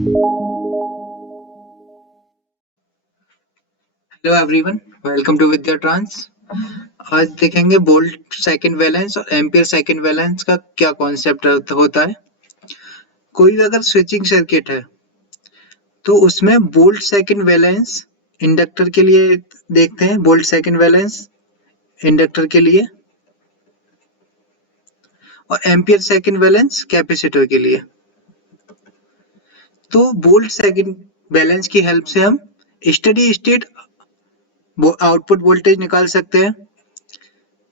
Hello everyone, welcome to Vidya Trans. आज देखेंगे volt second balance और एम्पियर सेकंड बैलेंस का क्या कॉन्सेप्ट होता है। कोई भी अगर स्विचिंग सर्किट है तो उसमें बोल्ट सेकंड बैलेंस इंडक्टर के लिए देखते हैं, बोल्ट सेकंड बैलेंस इंडक्टर के लिए और एम्पियर सेकंड बैलेंस कैपेसिटर के लिए। तो बोल्ट सेकंड बैलेंस की हेल्प से हम स्टेडी स्टेट आउटपुट वोल्टेज निकाल सकते हैं।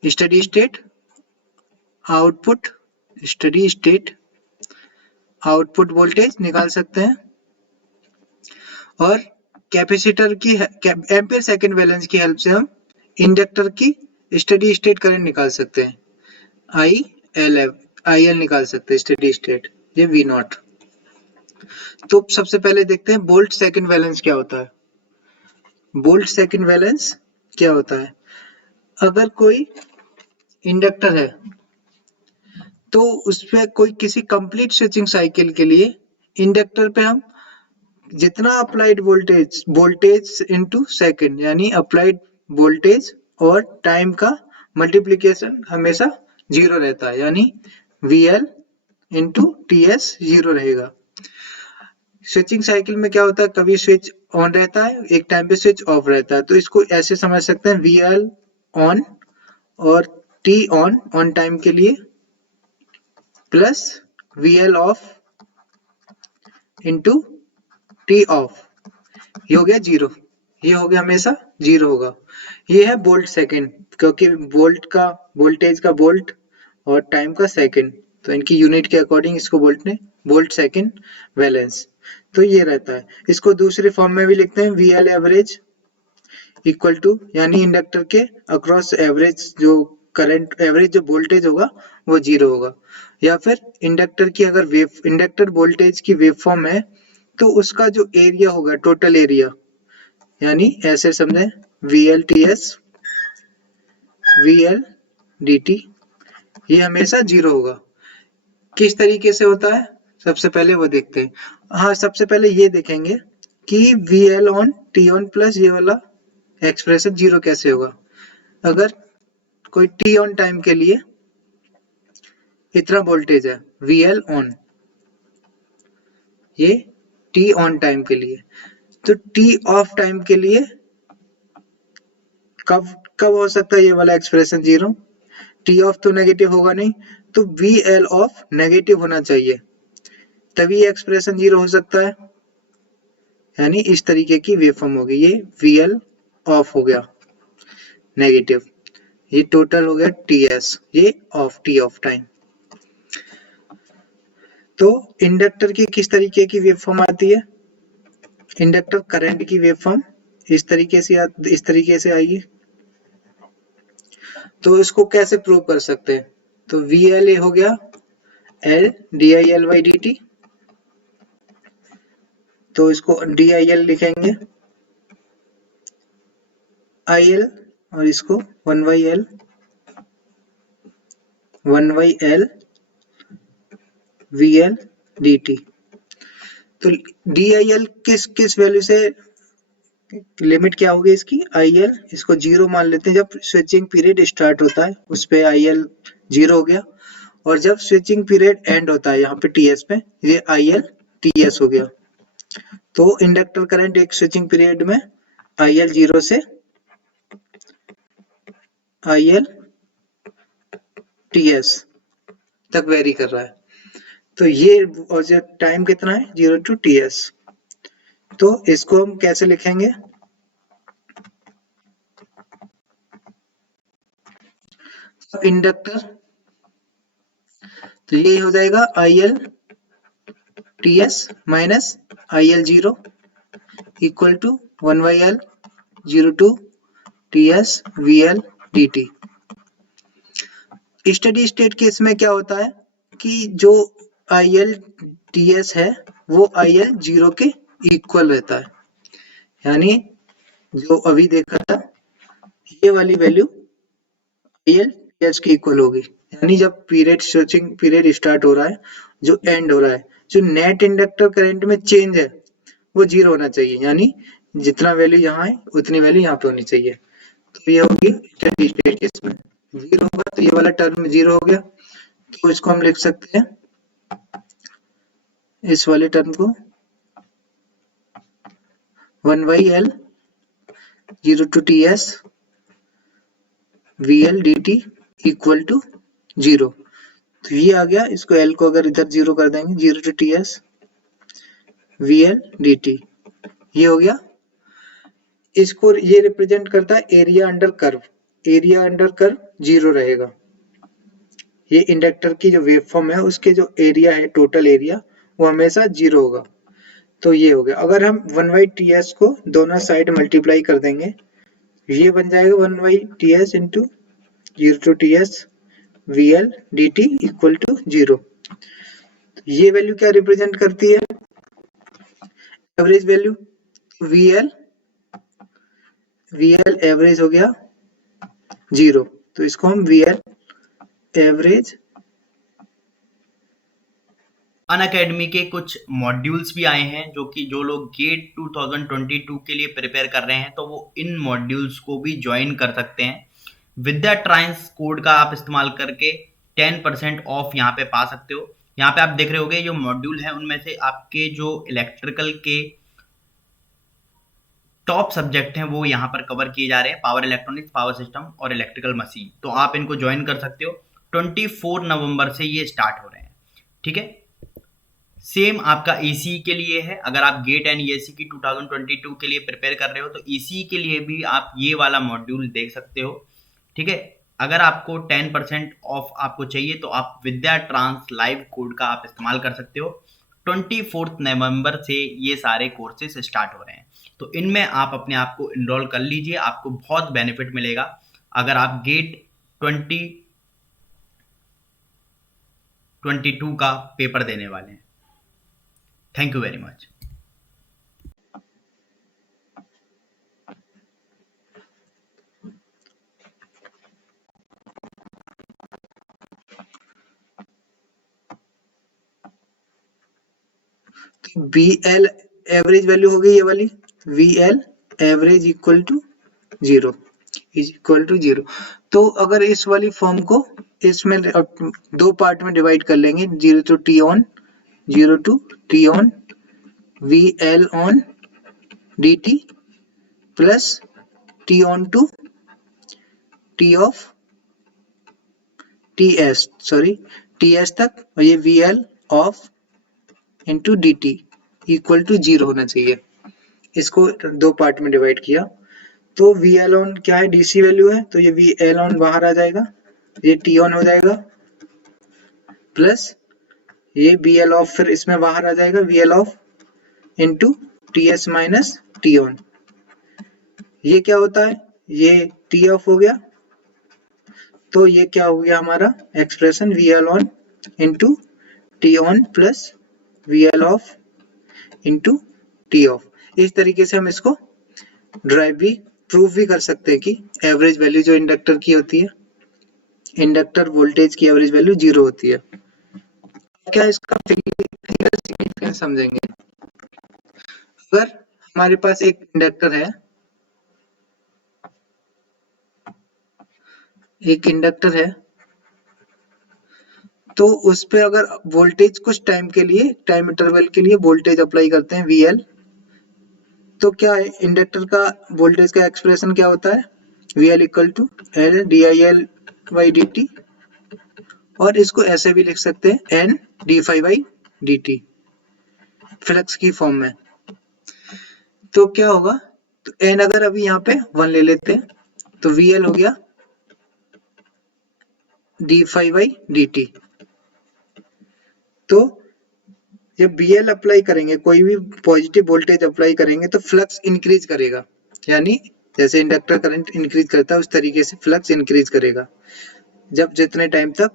स्टेडी स्टेट आउटपुट वोल्टेज निकाल सकते हैं और कैपेसिटर की एम्पियर सेकंड बैलेंस की हेल्प से हम इंडक्टर की स्टेडी स्टेट करंट निकाल सकते हैं। आई एल निकाल सकते हैं स्टेडी स्टेट, ये वी नॉट। तो सबसे पहले देखते हैं बोल्ट सेकंड बैलेंस क्या होता है। बोल्ट सेकंड बैलेंस क्या होता है, अगर कोई इंडक्टर है तो उसपे कोई किसी कंप्लीट स्विचिंग साइकिल के लिए इंडक्टर पे हम जितना अप्लाइड वोल्टेज इनटू सेकंड, यानी अप्लाइड वोल्टेज और टाइम का मल्टीप्लिकेशन हमेशा जीरो रहता है, यानी VL इंटू TS जीरो रहेगा। स्विचिंग साइकिल में क्या होता है, कभी स्विच ऑन रहता है, एक टाइम पे स्विच ऑफ रहता है, तो इसको ऐसे समझ सकते हैं VL ऑन और T ऑन टाइम के लिए plus VL of into T of, ये हो गया जीरो। ये हो गया हमेशा जीरो होगा। ये है बोल्ट सेकंड, क्योंकि वोल्ट का वोल्टेज का वोल्ट और टाइम का सेकंड, तो इनकी यूनिट के अकॉर्डिंग इसको बोल्ट सेकंड बैलेंस। तो ये रहता है। इसको दूसरे फॉर्म में भी लिखते हैं VL एवरेज इक्वल टू, यानी इंडक्टर के अक्रॉस एवरेज जो करंट एवरेज जो वोल्टेज होगा वो जीरो होगा। या फिर इंडक्टर की अगर इंडक्टर वोल्टेज की वेव फॉर्म है तो उसका जो एरिया होगा, टोटल एरिया, यानी ऐसे समझे VLTS VLDT, ये हमेशा जीरो होगा। किस तरीके से होता है सबसे पहले वो देखते हैं। हाँ, सबसे पहले ये देखेंगे कि VL on T on plus ये वाला एक्सप्रेशन जीरो कैसे होगा। अगर कोई T ऑन टाइम के लिए इतना वोल्टेज है VL ऑन, ये T ऑन टाइम के लिए, तो T ऑफ टाइम के लिए कब हो सकता है ये वाला एक्सप्रेशन जीरो। T ऑफ तो नेगेटिव होगा नहीं, तो VL ऑफ नेगेटिव होना चाहिए, तभी एक्सप्रेशन जीरो हो सकता है। यानी इस तरीके की वेवफॉर्म होगी, ये VL ऑफ हो गया नेगेटिव, ये टोटल हो गया TS, ये ऑफ T ऑफ टाइम। तो इंडक्टर की किस तरीके की वेवफॉर्म आती है, इंडक्टर करंट की वेवफॉर्म इस तरीके से आएगी। तो इसको कैसे प्रूव कर सकते हैं, तो VL हो गया L DIL/dt, तो इसको DIL लिखेंगे IL और इसको 1/L VL dt। तो DIL किस वैल्यू से, लिमिट क्या होगी इसकी IL, इसको जीरो मान लेते हैं। जब स्विचिंग पीरियड स्टार्ट होता है उस पे IL जीरो हो गया, और जब स्विचिंग पीरियड एंड होता है यहाँ पे TS पे, ये IL TS हो गया। तो इंडक्टर करंट एक स्विचिंग पीरियड में IL जीरो से IL TS तक वेरी कर रहा है। तो ये, और जो टाइम कितना है 0 to TS, तो इसको हम कैसे लिखेंगे, इंडक्टर, तो ये हो जाएगा IL TS minus IL zero equal to 1/L 0 to TS VL dt। Steady state case में क्या होता है कि जो IL TS है वो IL जीरो के इक्वल रहता है, यानी जो अभी देखा था ये वाली वैल्यू IL TS के इक्वल होगी। यानी जब पीरियड स्विचिंग पीरियड स्टार्ट हो रहा है, जो एंड हो रहा है, जो नेट इंडक्टर करंट में चेंज है वो 0 होना चाहिए, यानी जितना वैल्यू यहाँ है उतनी वैल्यू यहाँ पे होनी चाहिए। तो ये होगी स्टेडी स्टेट केस में 0 होगा, तो ये वाला टर्म 0 हो गया, तो इसको हम लिख सकते हैं, इस वाले टर्म को 1/L 0 to Ts VL dt equal to 0। तो ये आ गया, इसको L को अगर इधर 0 कर देंगे 0 to Ts VL dt, ये हो गया। इसको ये रिप्रेजेंट करता है area under curve, area under curve 0 रहेगा। ये इंडक्टर की जो वेवफॉर्म है उसके जो एरिया है, टोटल एरिया, वो हमेशा 0 होगा। तो ये हो गया। अगर हम 1/Ts को दोनों साइड मल्टीप्लाई कर देंगे, ये बन जाएगा 1/Ts into 0 to Ts VL dt equal to 0। ये वैल्यू क्या रिप्रेजेंट करती है? Average value. VL एवरेज हो गया 0, तो इसको हम VL एवरेज। अनअकैडमी के कुछ मॉड्यूल्स भी आए हैं जो लोग गेट 2022 के लिए प्रिपेयर कर रहे हैं, तो वो इन मॉड्यूल्स को भी ज्वाइन कर सकते हैं। विद्या ट्रांस कोड का आप इस्तेमाल करके 10% ऑफ यहाँ पे पा सकते हो। यहाँ पे आप देख रहे होगे जो मॉड्यूल है उनमें से आपके जो इलेक्ट्रिकल के टॉप सब्जेक्ट हैं वो यहाँ पर कवर किए जा रहे हैं, पावर इलेक्ट्रॉनिक्स, पावर सिस्टम और इलेक्ट्रिकल मशीन। तो आप इनको ज्वाइन कर सकते हो। 24 नवंबर से ये स्टार्ट हो रहे हैं, ठीक है। सेम आपका ईसी के लिए है। अगर आप गेट एंड ईएससी की 2022 के लिए प्रिपेयर कर रहे हो तो ईसी के लिए भी आप ये वाला मॉड्यूल देख सकते हो, ठीक है। अगर आपको 10% ऑफ आपको चाहिए तो आप विद्या ट्रांस लाइव कोड का आप इस्तेमाल कर सकते हो। 24 नवंबर से ये सारे कोर्सेज स्टार्ट हो रहे हैं, तो इनमें आप अपने आप को इनरोल कर लीजिए, आपको बहुत बेनिफिट मिलेगा अगर आप गेट 2022 का पेपर देने वाले हैं। Thank you very much. VL average value हो गई ये वाली, VL average equal to 0 is equal to 0। तो अगर इस वाली फॉर्म को इसमें दो पार्ट में डिवाइड कर लेंगे, 0 to T on 0 to T on VL on dt plus T on to T of TS TS तक, और ये VL of into dt equal to 0 होना चाहिए। इसको दो पार्ट में डिवाइड किया, तो VL ऑन क्या है, DC वैल्यू है, तो ये VL ऑन बाहर आ जाएगा, ये T ऑन हो जाएगा, प्लस ये VL ऑफ फिर इसमें बाहर आ जाएगा, VL of into TS minus T on. ये क्या होता है, ये T ऑफ हो गया, तो ये क्या हो गया हमारा expression, VL on into T on plus VL of into T of. इस तरीके से हम इसको ड्राइव भी प्रूव भी कर सकते हैं कि एवरेज वैल्यू जो इंडक्टर की होती है, इंडक्टर वोल्टेज की एवरेज वैल्यू 0 होती है। क्या इसका फिजिकल सिग्निफिकेंस समझेंगे। अगर हमारे पास एक इंडक्टर है, तो उस पे अगर वोल्टेज कुछ टाइम के लिए, टाइम इंटरवल के लिए वोल्टेज अप्लाई करते हैं VL, तो क्या है इंडक्टर का वोल्टेज का एक्सप्रेशन क्या होता है, VL equal to L DIL by dt, और इसको ऐसे भी लिख सकते हैं N d∅ by dt flux की फॉर्म में। तो क्या होगा, तो N अगर अभी यहाँ पे 1 ले लेते हैं तो VL हो गया d∅ बाई dt। तो जब VL अप्लाई करेंगे, कोई भी पॉजिटिव वोल्टेज अप्लाई करेंगे तो फ्लक्स इंक्रीज करेगा, यानी जैसे इंडक्टर करंट इंक्रीज करता है उस तरीके से फ्लक्स इंक्रीज करेगा जब जितने टाइम तक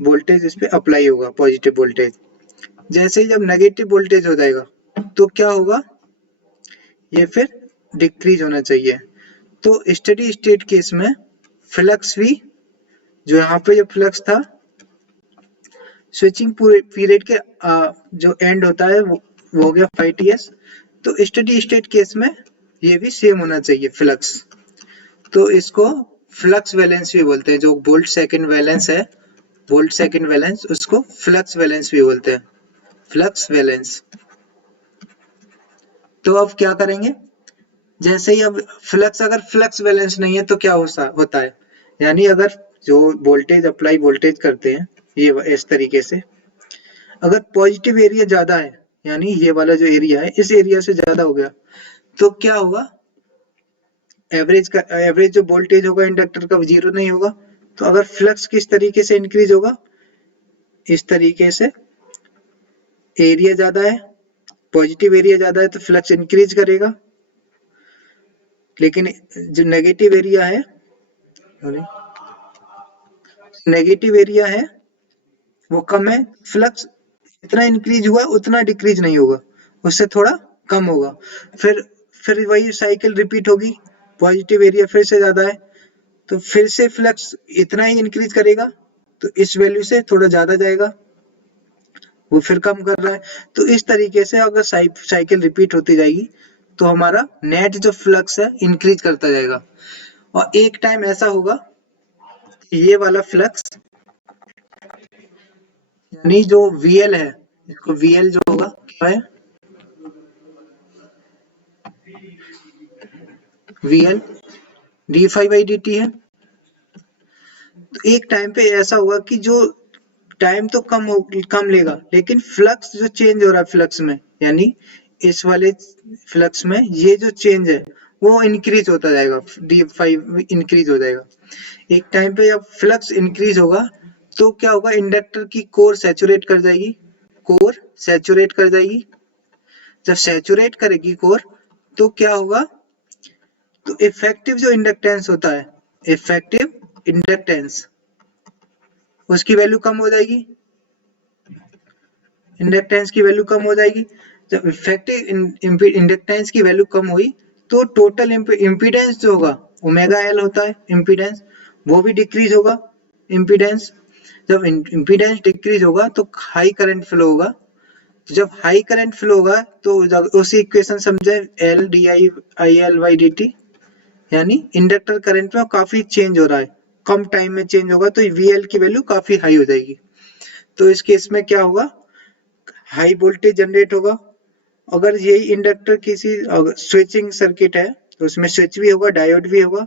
वोल्टेज इस पे अप्लाई होगा, पॉजिटिव वोल्टेज। जैसे ही जब नेगेटिव वोल्टेज हो जाएगा तो क्या होगा, ये फिर डिक्रीज होना चाहिए। तो स्टेडी स्टेट केस में फ्लक्स भी, जो यहाँ पे जो फ्लक्स था स्विचिंग पीरियड के जो एंड होता है वो हो गया 5 ts। तो स्टेडी स्टेट केस में ये भी सेम होना चाहिए फ्लक्स। तो इसको फ्लक्स वैलेंस भी बोलते हैं। जो वोल्ट सेकंड वैलेंस है, वोल्ट सेकंड वैलेंस, उसको फ्लक्स वैलेंस भी बोलते हैं, फ्लक्स वैलेंस। तो अब क्या करेंगे, जैसे ही अब फ्लक्स, अगर फ्लक्स बैलेंस नहीं है तो क्या होता है, यानी अगर जो वोल्टेज अप्लाई वोल्टेज करते हैं ये इस तरीके से, अगर पॉजिटिव एरिया ज्यादा है, यानी ये वाला जो एरिया है इस एरिया से ज्यादा हो गया, तो क्या होगा, एवरेज जो वोल्टेज होगा इंडक्टर का जीरो नहीं होगा। तो अगर फ्लक्स किस तरीके से इंक्रीज होगा, इस तरीके से, एरिया ज्यादा है, पॉजिटिव एरिया ज्यादा है तो फ्लक्स इंक्रीज करेगा, लेकिन जो नेगेटिव एरिया है, नेगेटिव एरिया है वो कम है, फ्लक्स जितना इंक्रीज हुआ उतना डिक्रीज नहीं होगा, उससे थोड़ा कम होगा। फिर वही साइकिल रिपीट होगी, पॉजिटिव एरिया फिर से ज्यादा है तो फिर से फ्लक्स इतना ही इंक्रीज करेगा, तो इस वैल्यू से थोड़ा ज्यादा जाएगा, वो फिर कम कर रहा है। तो इस तरीके से अगर साइकिल रिपीट होती जाएगी तो हमारा नेट जो फ्लक्स है इंक्रीज करता जाएगा। और एक टाइम ऐसा होगा कि ये वाला फ्लक्स, यानी जो VL है, इसको VL जो होगा क्या है, VL d∅dt है। तो एक टाइम पे ऐसा होगा कि जो टाइम तो कम लेगा, लेकिन फ्लक्स जो चेंज हो रहा है फ्लक्स में, यानी इस वाले फ्लक्स में ये जो चेंज है वो इंक्रीज होता जाएगा, d∅ इंक्रीज हो जाएगा। एक टाइम पे जब फ्लक्स इंक्रीज होगा तो क्या होगा, इंडक्टर की कोर सैचुरेट कर जाएगी, कोर सैचुरेट कर जाएगी। जब सैचुरेट करेगी कोर तो क्या होगा, तो इफेक्टिव जो इंडक्टेंस होता है, इफेक्टिव इंडक्टेंस, उसकी वैल्यू कम हो जाएगी, इंडक्टेंस की वैल्यू कम हो जाएगी। जब इफेक्टिव इंडक्टेंस की वैल्यू कम हुई तो टोटल इम्पीडेंस जो होगा, ओमेगा एल होता है इम्पीडेंस, वो भी डिक्रीज होगा इम्पीडेंस। जब इम्पीडेंस डिक्रीज होगा तो हाई करंट फ्लो होगा। तो जब हाई करंट फ्लो होगा तो उसी इक्वेशन समझे, L D I L by D T, यानी इंडक्टर करंट में काफी चेंज हो रहा है, कम टाइम में चेंज होगा तो VL की वैल्यू काफी हाई हो जाएगी। तो इस केस में क्या होगा, हाई वोल्टेज जनरेट होगा। अगर यही इंडक्टर किसी स्विचिंग सर्किट है तो उसमें स्विच भी होगा, डायोड भी होगा,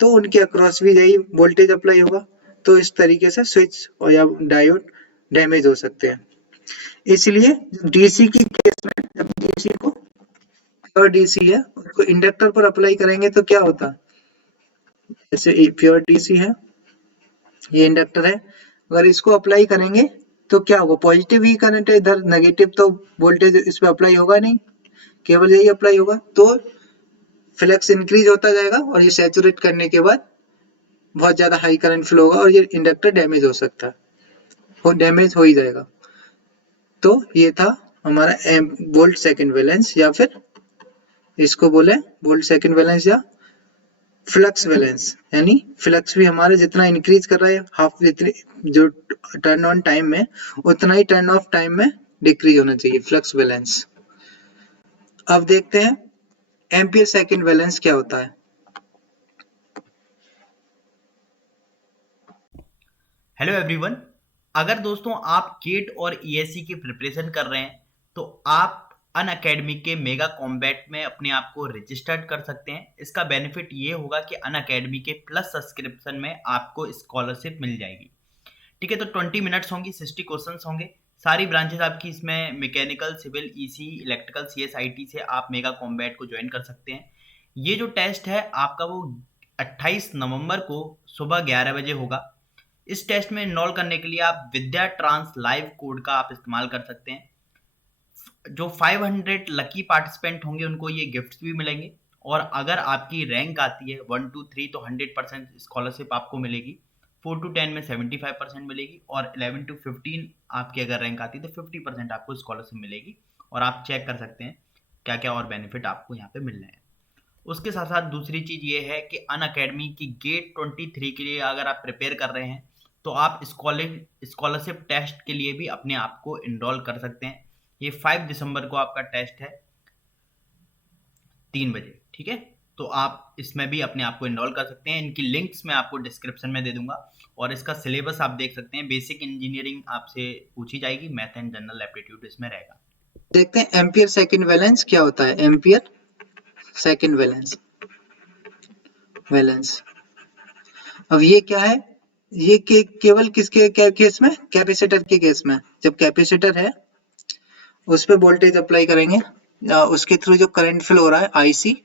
तो उनके अक्रॉस भी यही वोल्टेज अप्लाई होगा। तो इस तरीके से स्विच और या डायोड डैमेज हो सकते हैं। इसलिए DC की केस में, जब DC को प्योर DC है उसको इंडक्टर पर अप्लाई करेंगे तो क्या होता है, जैसे प्योर DC है, ये इंडक्टर है, अगर इसको अप्लाई करेंगे तो क्या होगा, पॉजिटिव ही करंट है इधर, नेगेटिव तो वोल्टेज इस पे अप्लाई होगा नहीं, केवल यही अप्लाई होगा। तो फ्लक्स इंक्रीज होता जाएगा और ये सैचुरेट करने के बाद बहुत ज्यादा हाई करंट फ्लो होगा और ये इंडक्टर डैमेज हो सकता है, वो डैमेज हो ही जाएगा। तो ये था हमारा वोल्ट सेकंड बैलेंस, या फिर इसको बोले वोल्ट सेकंड बैलेंस या फ्लक्स बैलेंस, यानी फ्लक्स भी हमारे जितना इंक्रीज कर रहा है हाफ, जितनी जो टर्न ऑन टाइम में उतना ही टर्न ऑफ टाइम में डिक्रीज होना चाहिए, फ्लक्स बैलेंस। अब देखते हैं एम्पियर सेकंड बैलेंस क्या होता है। हेलो एवरीवन, अगर दोस्तों आप गेट और ESC की प्रिपरेशन कर रहे हैं तो आप अनअकैडमी के मेगा कॉम्बैट में अपने आप को रजिस्टर्ड कर सकते हैं। इसका बेनिफिट ये होगा कि अनअकैडमी के प्लस सब्सक्रिप्शन में आपको स्कॉलरशिप मिल जाएगी। ठीक है, तो 20 मिनट्स होंगी, 60 क्वेश्चंस होंगे, सारी ब्रांचेस आपकी इसमें mechanical, civil, EC, electrical, CS, IT से आप मेगा कॉम्बैट को ज्वाइन कर सकते हैं। ये जो टेस्ट है आपका वो 28 नवंबर को सुबह 11 बजे होगा। इस टेस्ट में इनरोल करने के लिए आप विद्या ट्रांस लाइव कोड का आप इस्तेमाल कर सकते हैं। जो 500 लकी पार्टिसिपेंट होंगे उनको ये गिफ्ट्स भी मिलेंगे, और अगर आपकी रैंक आती है 1 to 3 तो 100% स्कॉलरशिप आपको मिलेगी, 4 to 10 में 75% मिलेगी, और 11 to 15 आपकी अगर रैंक आती है तो 50% आपको स्कॉलरशिप मिलेगी। और आप चेक कर सकते हैं क्या क्या और बेनिफिट आपको यहाँ पे मिल रहे हैं। उसके साथ साथ दूसरी चीज़ ये है कि अनअकैडमी की गेट 23 के लिए अगर आप प्रिपेयर कर रहे हैं तो आप स्कॉलरशिप टेस्ट के लिए भी अपने आप को इनरोल कर सकते हैं। ये 5 दिसंबर को आपका टेस्ट है 3 बजे, ठीक है। तो आप इसमें भी अपने आप को इनरोल कर सकते हैं। इनकी लिंक्स मैं आपको डिस्क्रिप्शन में दे दूंगा और इसका सिलेबस आप देख सकते हैं। बेसिक इंजीनियरिंग आपसे पूछी जाएगी, मैथ एंड जनरल एप्टीट्यूड इसमें रहेगा। देखते हैं एम्पियर सेकंड वैलेंस क्या होता है। एम्पियर सेकंड वैलेंस अब ये क्या है, ये केवल किसके केस में, कैपेसिटर के केस में। जब कैपेसिटर है उस पे वोल्टेज अप्लाई करेंगे, उसके थ्रू जो करंट फ्लो हो रहा है आईसी,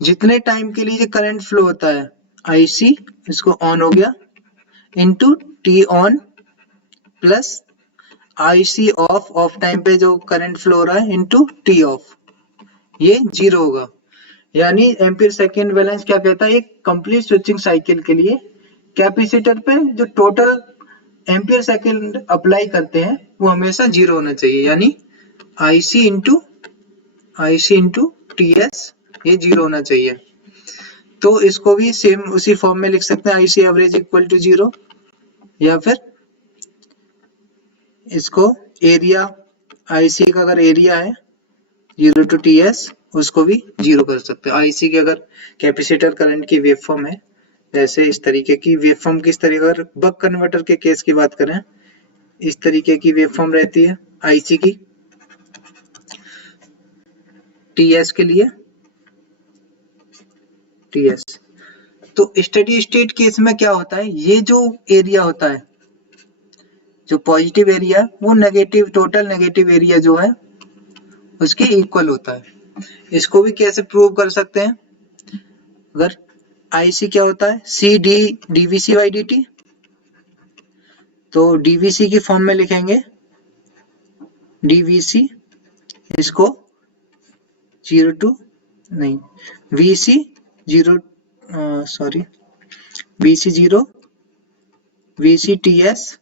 जितने टाइम के लिए करंट फ्लो होता है आईसी, इसको ऑन हो गया, into T on plus IC of time पे जो करंट फ्लो हो रहा है इनटू टी ऑफ, ये 0 होगा। यानी एम्पीयर सेकंड बैलेंस क्या कहता है, एक कंप्लीट स्विचिंग साइकिल के लिए कैपेसिटर पे जो टोटल एम्पीयर सेकंड अप्लाई करते हैं वो हमेशा 0 होना चाहिए। यानी आईसी इंटू टी एस ये 0 होना चाहिए। तो इसको भी सेम उसी फॉर्म में लिख सकते हैं, आईसी एवरेज इक्वल टू 0, या फिर इसको एरिया, आईसी का अगर एरिया है 0 टू टी एस उसको भी 0 कर सकते हैं। आईसी के अगर कैपेसिटर करंट की वेवफॉर्म है, जैसे इस तरीके की वेवफॉर्म, किस तरीके, अगर बक कन्वर्टर के केस की बात करें इस तरीके की वेवफॉर्म रहती है आईसी की टीएस के लिए, टीएस। तो स्टेडी स्टेट केस में क्या होता है, ये जो एरिया होता है, जो पॉजिटिव एरिया वो नेगेटिव, टोटल नेगेटिव एरिया जो है उसके इक्वल होता है। इसको भी कैसे प्रूव कर सकते हैं, अगर आईसी क्या होता है, C D DVC by D T, तो डीवीसी की फॉर्म में लिखेंगे डीवीसी, इसको 0 टू नहीं VC 0 sorry VC 0 VC T S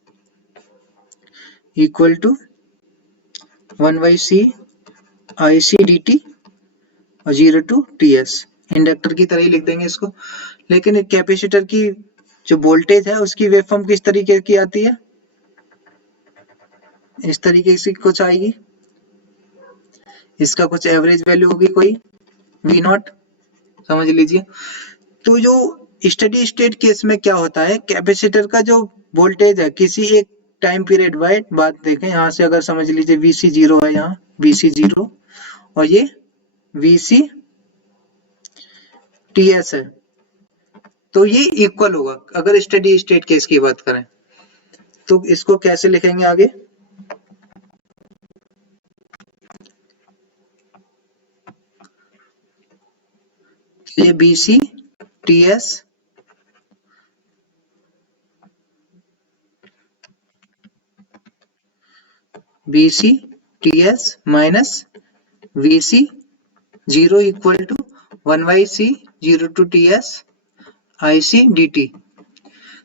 equal to 1 by C I C D T और 0 टू टी एस। इंडक्टर की तरह ही लिख देंगे इसको। लेकिन एक कैपेसिटर की जो वोल्टेज है उसकी वेवफॉर्म किस तरीके की आती है, इस तरीके से कुछ आएगी, इसका कुछ एवरेज वैल्यू होगी कोई वी नॉट, समझ लीजिए। तो जो स्टेडी स्टेट केस में क्या होता है, कैपेसिटर का जो वोल्टेज है किसी एक टाइम पीरियड वाइड, बात देखें यहाँ से, अगर समझ लीजिए वीसी 0 है, यहाँ वीसी 0 और ये वीसी टीएस है, तो ये इक्वल होगा अगर स्टेडी स्टेट केस की बात करें। तो इसको कैसे लिखेंगे आगे, ये BC TS BC TS minus VC 0 equal to 1 by C 0 to TS IC D.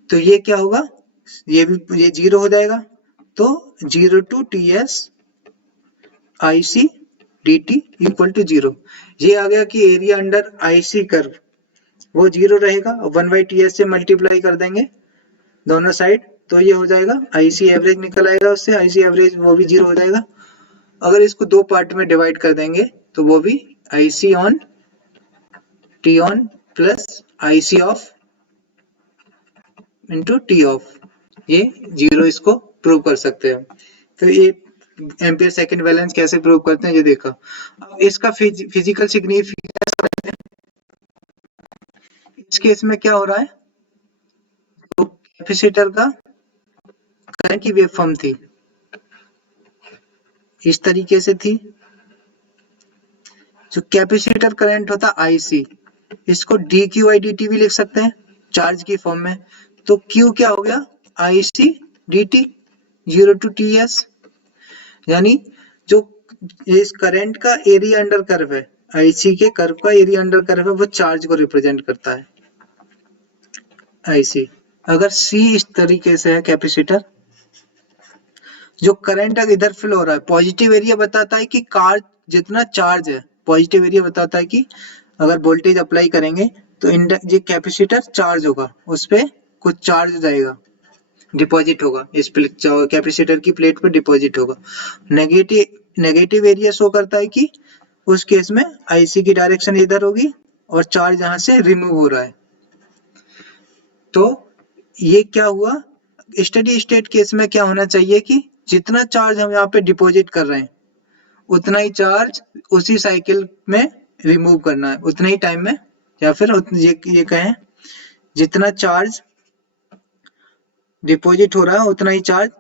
तो ये क्या होगा, ये भी ये 0 हो जाएगा, तो 0 to TS IC dt equal to 0। ये आ गया कि एरिया अंडर आईसी कर्व वो 0 रहेगा, और 1 बाई टीएस से मल्टीप्लाई कर देंगे दोनों साइड, तो ये हो जाएगा आईसी एवरेज निकल आएगा, उससे आईसी एवरेज वो भी 0 हो जाएगा। अगर इसको दो पार्ट में डिवाइड कर देंगे तो वो भी IC on T on plus IC of into T of, ये 0 इसको प्रूव कर सकते हैं। तो ये एम्पियर सेकंड बैलेंस कैसे प्रूव करते हैं ये देखा। अब इसका फिजिकल सिग्निफिकेंस समझते हैं। इस केस में क्या हो रहा है, तो कैपेसिटर का करंट की वेवफॉर्म थी, इस तरीके से थी। जो कैपेसिटर करंट होता आईसी, इसको D Q I D T भी लिख सकते हैं चार्ज की फॉर्म में। तो क्यू क्या हो गया, IC D T 0 to T S, यानी जो इस करंट का एरिया अंडर कर्व है, आईसी के कर्व का एरिया अंडर कर्व है, वो चार्ज को रिप्रेजेंट करता है आईसी। अगर सी इस तरीके से है कैपेसिटर, जो करंट इधर फ्लो हो रहा है, पॉजिटिव एरिया बताता है कि कार जितना चार्ज है, पॉजिटिव एरिया बताता है कि अगर वोल्टेज अप्लाई करेंगे तो ये कैपेसिटर चार्ज होगा, उस पे कुछ चार्ज जाएगा, डिपॉजिट होगा, इस कैपेसिटर की प्लेट पर डिपॉजिट होगा। नेगेटिव एरिया शो करता है कि उस केस में आईसी की डायरेक्शन इधर होगी और चार्ज यहाँ से रिमूव हो रहा है। तो ये क्या हुआ, स्टेडी स्टेट केस में क्या होना चाहिए कि जितना चार्ज हम यहाँ पे डिपॉजिट कर रहे हैं उतना ही चार्ज उसी साइकिल में रिमूव करना है, उतने ही टाइम में, या फिर ये कहें जितना चार्ज डिपॉजिट हो रहा है उतना ही चार्ज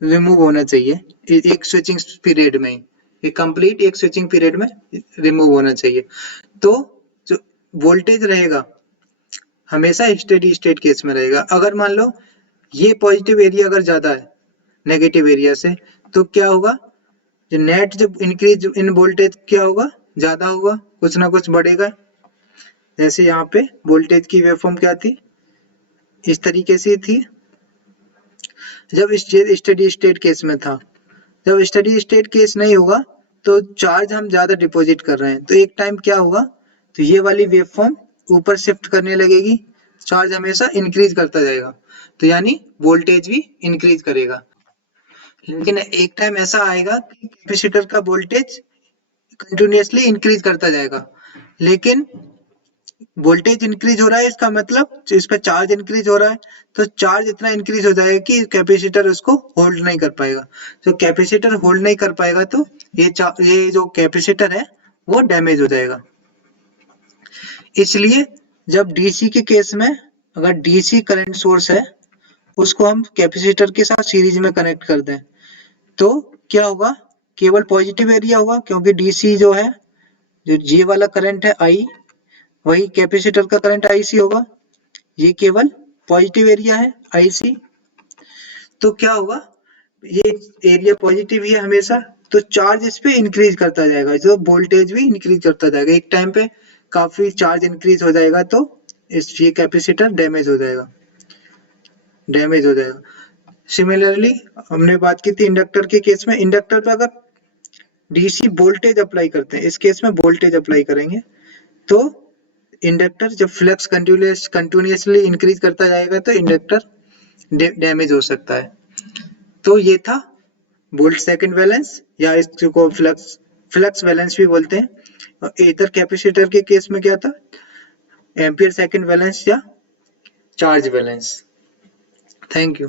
रिमूव होना चाहिए एक स्विचिंग पीरियड में ही, एक कंप्लीट एक स्विचिंग पीरियड में रिमूव होना चाहिए। तो जो वोल्टेज रहेगा हमेशा स्टेडी स्टेट केस में रहेगा। अगर मान लो ये पॉजिटिव एरिया अगर ज्यादा है नेगेटिव एरिया से, तो क्या होगा, जो नेट जब इंक्रीज इन वोल्टेज क्या होगा, ज्यादा होगा, कुछ ना कुछ बढ़ेगा। जैसे यहाँ पे वोल्टेज की वेवफॉर्म क्या थी, इस तरीके से थी जब स्टेडी स्टेट केस में था। जब स्टेडी स्टेट केस नहीं होगा तो चार्ज हम ज्यादा डिपॉजिट कर रहे हैं, तो एक टाइम क्या होगा, तो ये वाली वेवफॉर्म ऊपर शिफ्ट करने लगेगी, चार्ज हमेशा इंक्रीज करता जाएगा, तो यानी वोल्टेज भी इंक्रीज करेगा। लेकिन एक टाइम ऐसा आएगा कि कैपेसिटर का वोल्टेज कंटिन्यूअसली इंक्रीज करता जाएगा, लेकिन वोल्टेज इंक्रीज हो रहा है इसका मतलब इस पर चार्ज इंक्रीज हो रहा है, तो चार्ज इतना इंक्रीज हो जाएगा कि कैपेसिटर उसको होल्ड नहीं कर पाएगा। तो कैपेसिटर होल्ड नहीं कर पाएगा तो ये जो कैपेसिटर है वो डैमेज हो जाएगा। इसलिए जब डीसी के केस में अगर डीसी करंट सोर्स है उसको हम कैपेसिटर के साथ सीरीज में कनेक्ट कर दें तो क्या होगा, केवल पॉजिटिव एरिया होगा, क्योंकि डीसी जो है, जो ये वाला करंट है आई, वही कैपेसिटर का करंट आईसी होगा, ये केवल पॉजिटिव एरिया है आईसी। तो क्या होगा, ये एरिया पॉजिटिव ही है हमेशा, तो चार्ज इस पे इंक्रीज करता जाएगा, जो वोल्टेज भी इंक्रीज करता जाएगा। एक टाइम पे काफी चार्ज इंक्रीज हो जाएगा तो ये कैपेसिटर डैमेज हो जाएगा। सिमिलरली हमने बात की थी इंडक्टर के केस में, इंडक्टर पे अगर डीसी वोल्टेज अप्लाई करते हैं, इस केस में वोल्टेज अप्लाई करेंगे तो इंडक्टर जब फ्लक्स कंटिन्यूअसली इंक्रीज करता जाएगा तो इंडक्टर डैमेज हो सकता है। तो ये था वोल्ट सेकंड बैलेंस, या इसको फ्लक्स बैलेंस भी बोलते हैं। इधर कैपेसिटर के केस में क्या था, एम्पियर सेकंड बैलेंस या चार्ज बैलेंस। Thank you.